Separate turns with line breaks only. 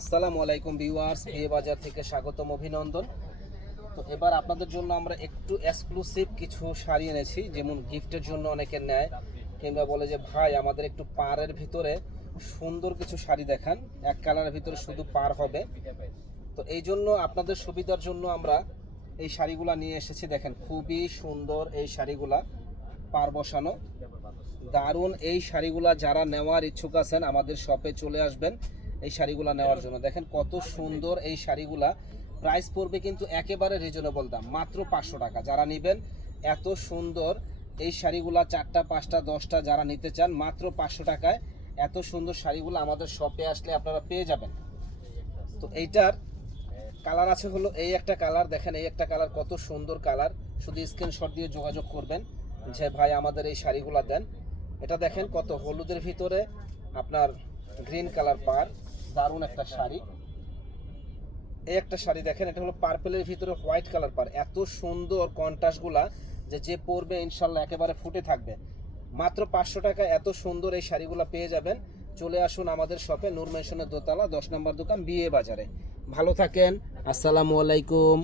আসসালামু আলাইকুম ভিউয়ার্স বিয়ে বাজার থেকে স্বাগতম, অভিনন্দন। তো এবার আপনাদের জন্য আমরা একটু এক্সক্লুসিভ কিছু শাড়ি এনেছি, যেমন গিফটের জন্য অনেকে নেয়, কিংবা বলে যে, ভাই, আমাদের একটু পাড়ের ভিতরে সুন্দর কিছু শাড়ি দেখান, এক কালারের ভিতরে শুধু পার হবে। তো এই জন্য আপনাদের সুবিধার জন্য আমরা এই শাড়িগুলা নিয়ে এসেছি, দেখেন, খুবই সুন্দর এই শাড়িগুলা। পার বসানো। দারুণ, এই শাড়িগুলা যারা নেওয়ার ইচ্ছুক আছেন, আমাদের শপে চলে আসবেন এই শাড়িগুলা নেওয়ার জন্য। দেখেন কত সুন্দর এই শাড়িগুলা। প্রাইস পড়বে কিন্তু একেবারে রিজনেবল দাম, মাত্র পাঁচশো টাকা। যারা নেবেন, এত সুন্দর এই শাড়িগুলা, চারটা, পাঁচটা, দশটা যারা নিতে চান, মাত্র পাঁচশো টাকায় এত সুন্দর শাড়িগুলো আমাদের শপে আসলে আপনারা পেয়ে যাবেন। তো এইটার কালার আছে হলো এই একটা কালার। দেখেন এই একটা কালার কত সুন্দর কালার। শুধু স্ক্রিনশট দিয়ে যোগাযোগ করবেন। যে ভাই আমাদের এই শাড়িগুলো দেন, এটা দেখেন কত হলুদের ভিতরে আপনার গ্রিন কালার পার, দারুণ একটা শাড়ি। এই একটা শাড়ি দেখেন, এটা হলো পার্পেলের ভিতরে হোয়াইট কালার পার। এত সুন্দর কন্ট্রাস্টগুলা যে যে পরবে ইনশাল্লাহ একেবারে ফুটে থাকবে। মাত্র পাঁচশো টাকা এত সুন্দর এই শাড়িগুলো পেয়ে যাবেন। চলে আসুন আমাদের শপে, নূর মেনশনের দোতলা, দশ নম্বর দোকান, বিয়ে বাজারে। ভালো থাকেন, আসসালামু আলাইকুম।